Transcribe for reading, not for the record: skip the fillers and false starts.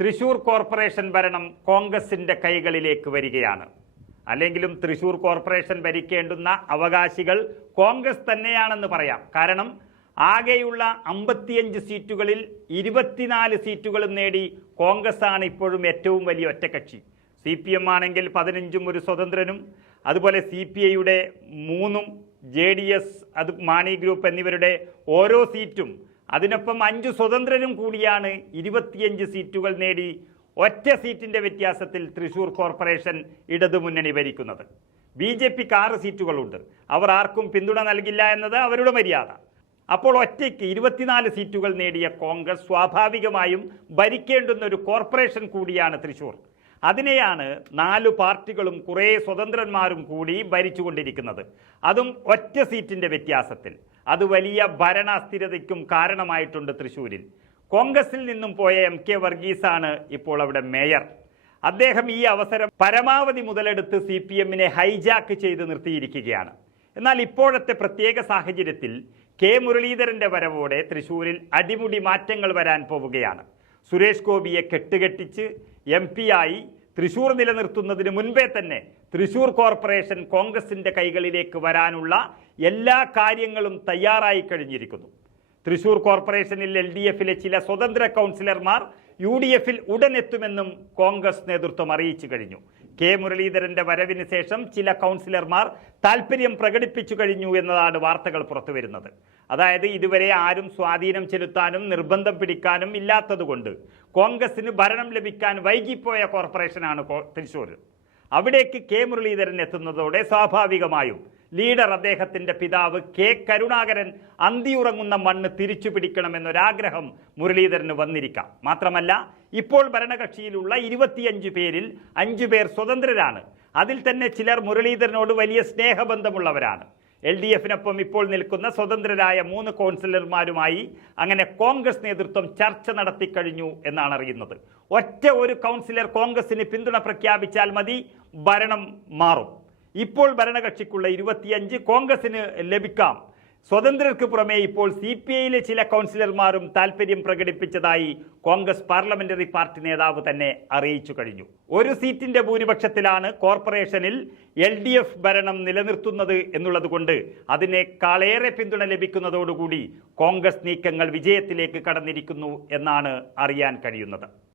Thrissur corporation ഭരണം കോൺഗ്രസിന്റെ കൈകളിലേക്ക് വരികയാണ്. അല്ലെങ്കിലും തൃശൂർ കോർപ്പറേഷൻ ഭരിക്കേണ്ടുന്ന അവകാശികൾ കോൺഗ്രസ് തന്നെയാണെന്ന് പറയാം. കാരണം ആകെയുള്ള 55 സീറ്റുകളിൽ 24 സീറ്റുകളും നേടി കോൺഗ്രസ് ആണ് ഇപ്പോഴും ഏറ്റവും വലിയ ഒറ്റക്കക്ഷി. CPM ആണെങ്കിൽ 15ഉം ഒരു സ്വതന്ത്രനും, അതുപോലെ CPIയുടെ 3ഉം, JDS, അത് മാണി ഗ്രൂപ്പ് എന്നിവരുടെ ഓരോ സീറ്റും, അതിനൊപ്പം 5 സ്വതന്ത്രരും കൂടിയാണ് 25 സീറ്റുകൾ നേടി ഒറ്റ സീറ്റിന്റെ വ്യത്യാസത്തിൽ തൃശൂർ കോർപ്പറേഷൻ ഇടതുമുന്നണി ഭരിക്കുന്നത്. BJPക്ക് 6 സീറ്റുകളുണ്ട്. അവർ ആർക്കും പിന്തുണ നൽകില്ല എന്നത് അവരുടെ മര്യാദ. അപ്പോൾ ഒറ്റയ്ക്ക് 24 സീറ്റുകൾ നേടിയ കോൺഗ്രസ് സ്വാഭാവികമായും ഭരിക്കേണ്ടുന്ന ഒരു കോർപ്പറേഷൻ കൂടിയാണ് തൃശൂർ. അതിനെയാണ് 4 പാർട്ടികളും കുറേ സ്വതന്ത്രന്മാരും കൂടി ഭരിച്ചുകൊണ്ടിരിക്കുന്നത്, അതും ഒറ്റ സീറ്റിന്റെ വ്യത്യാസത്തിൽ. അത് വലിയ ഭരണാസ്ഥിരതയ്ക്കും കാരണമായിട്ടുണ്ട് തൃശൂരിൽ. കോൺഗ്രസിൽ നിന്നും പോയ MK വർഗീസാണ് ഇപ്പോൾ അവിടെ മേയർ. അദ്ദേഹം ഈ അവസരം പരമാവധി മുതലെടുത്ത് CPMനെ ഹൈജാക്ക് ചെയ്ത് നിർത്തിയിരിക്കുകയാണ്. എന്നാൽ ഇപ്പോഴത്തെ പ്രത്യേക സാഹചര്യത്തിൽ K മുരളീധരന്റെ വരവോടെ തൃശൂരിൽ അടിമുടി മാറ്റങ്ങൾ വരാൻ പോവുകയാണ്. സുരേഷ് ഗോപിയെ കെട്ടുകെട്ടിച്ച് MP ആയി തൃശൂർ നിലനിർത്തുന്നതിന് മുൻപേ തന്നെ തൃശൂർ കോർപ്പറേഷൻ കോൺഗ്രസിന്റെ കൈകളിലേക്ക് വരാനുള്ള എല്ലാ കാര്യങ്ങളും തയ്യാറായി കഴിഞ്ഞിരിക്കുന്നു. തൃശൂർ കോർപ്പറേഷനിൽ LDFിലെ ചില സ്വതന്ത്ര കൗൺസിലർമാർ UDFിൽ ഉടൻ എത്തുമെന്നും കോൺഗ്രസ് നേതൃത്വം അറിയിച്ചു കഴിഞ്ഞു. K മുരളീധരന്റെ വരവിന് ശേഷം ചില കൗൺസിലർമാർ താൽപര്യം പ്രകടിപ്പിച്ചു കഴിഞ്ഞു എന്നതാണ് വാർത്തകൾ പുറത്തുവരുന്നത്. അതായത് ഇതുവരെ ആരും സ്വാധീനം ചെലുത്താനും നിർബന്ധം പിടിക്കാനും ഇല്ലാത്തതുകൊണ്ട് കോൺഗ്രസിന് ഭരണം ലഭിക്കാൻ വൈകിപ്പോയ കോർപ്പറേഷനാണ് തൃശൂർ. അവിടേക്ക് K മുരളീധരൻ എത്തുന്നതോടെ സ്വാഭാവികമായും ലീഡർ, അദ്ദേഹത്തിന്റെ പിതാവ് K കരുണാകരൻ അന്തിയുറങ്ങുന്ന മണ്ണ് തിരിച്ചു പിടിക്കണമെന്നൊരാഗ്രഹം മുരളീധരന് വന്നിരിക്കാം. മാത്രമല്ല, ഇപ്പോൾ ഭരണകക്ഷിയിലുള്ള 25 പേരിൽ 5 പേർ സ്വതന്ത്രരാണ്. അതിൽ തന്നെ ചിലർ മുരളീധരനോട് വലിയ സ്നേഹബന്ധമുള്ളവരാണ്. LDFിനൊപ്പം ഇപ്പോൾ നിൽക്കുന്ന സ്വതന്ത്രരായ 3 കൗൺസിലർമാരുമായി അങ്ങനെ കോൺഗ്രസ് നേതൃത്വം ചർച്ച നടത്തിക്കഴിഞ്ഞു എന്നാണ് അറിയുന്നത്. ഒറ്റ ഒരു കൗൺസിലർ കോൺഗ്രസിന് പിന്തുണ പ്രഖ്യാപിച്ചാൽ മതി, ഭരണം മാറും. ഇപ്പോൾ ഭരണകക്ഷിക്കുള്ള 25 കോൺഗ്രസിന് ലഭിക്കാം. സ്വതന്ത്രർക്ക് പുറമെ ഇപ്പോൾ CPIയിലെ ചില കൗൺസിലർമാരും താൽപര്യം പ്രകടിപ്പിച്ചതായി കോൺഗ്രസ് പാർലമെന്ററി പാർട്ടി നേതാവ് തന്നെ അറിയിച്ചു കഴിഞ്ഞു. ഒരു സീറ്റിന്റെ ഭൂരിപക്ഷത്തിലാണ് കോർപ്പറേഷനിൽ LDF ഭരണം നിലനിർത്തുന്നത് എന്നുള്ളതുകൊണ്ട് അതിനേക്കാളേറെ പിന്തുണ ലഭിക്കുന്നതോടുകൂടി കോൺഗ്രസ് നീക്കങ്ങൾ വിജയത്തിലേക്ക് കടന്നിരിക്കുന്നു എന്നാണ് അറിയാൻ കഴിയുന്നത്.